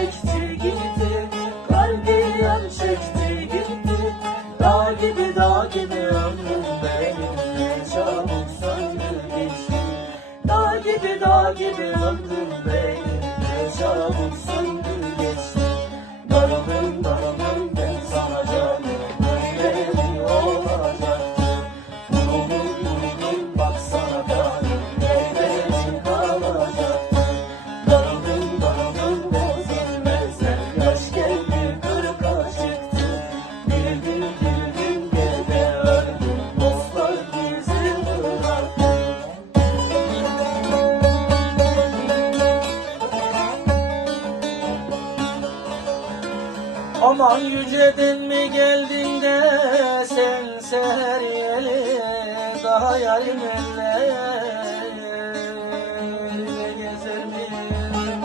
çekti gitti Kalbi yan çekti gitti. Dağ gibi dağ gibi ömrüm benimle Çabuk söndü geçti Dağ gibi dağ gibi ömrüm benimle Çabuk söndü Aman yüceden mi geldin de sen seriyeli daha yarim ellerle gezer miyim?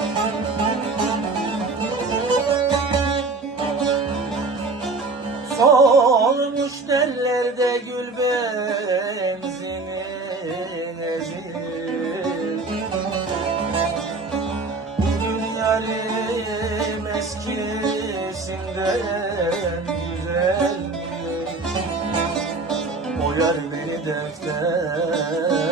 Sormuş derlerde gül benzini nezir Bugün yarim güzel O yar beni defter